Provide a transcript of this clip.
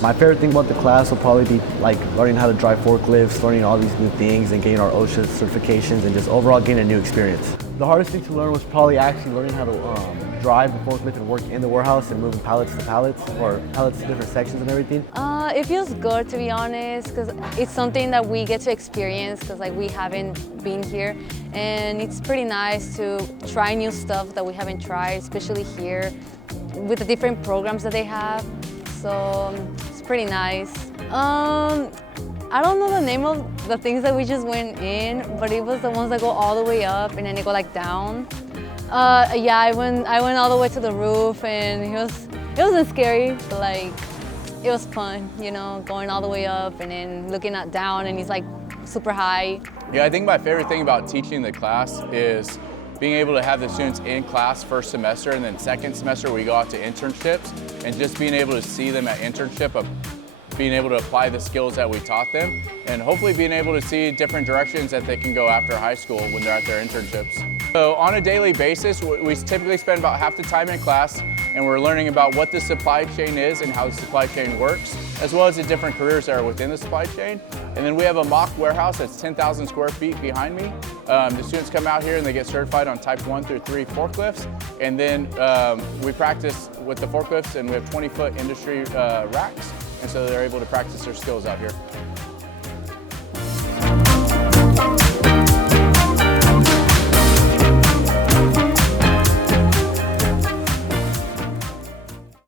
My favorite thing about the class will probably be like learning how to drive forklifts, learning all these new things and getting our OSHA certifications and just overall getting a new experience. The hardest thing to learn was probably actually learning how to drive the forklift and work in the warehouse and moving pallets to pallets or pallets to different sections and everything. It feels good, to be honest, because it's something that we get to experience because like we haven't been here, and it's pretty nice to try new stuff that we haven't tried, especially here with the different programs that they have. So it's pretty nice. I don't know the name of the things that we just went in, but it was the ones that go all the way up and then they go like down. Yeah, I went all the way to the roof, and it wasn't scary, but like it was fun, you know, going all the way up and then looking at down, and it's like super high. Yeah, I think my favorite thing about teaching the class is being able to have the students in class first semester, and then second semester we go out to internships, and just being able to see them at internship, being able to apply the skills that we taught them, and hopefully being able to see different directions that they can go after high school when they're at their internships. So on a daily basis, we typically spend about half the time in class, and we're learning about what the supply chain is and how the supply chain works, as well as the different careers that are within the supply chain. And then we have a mock warehouse that's 10,000 square feet behind me. The students come out here and they get certified on type 1 through 3 forklifts. And then we practice with the forklifts, and we have 20-foot industry racks. And so they're able to practice their skills out here.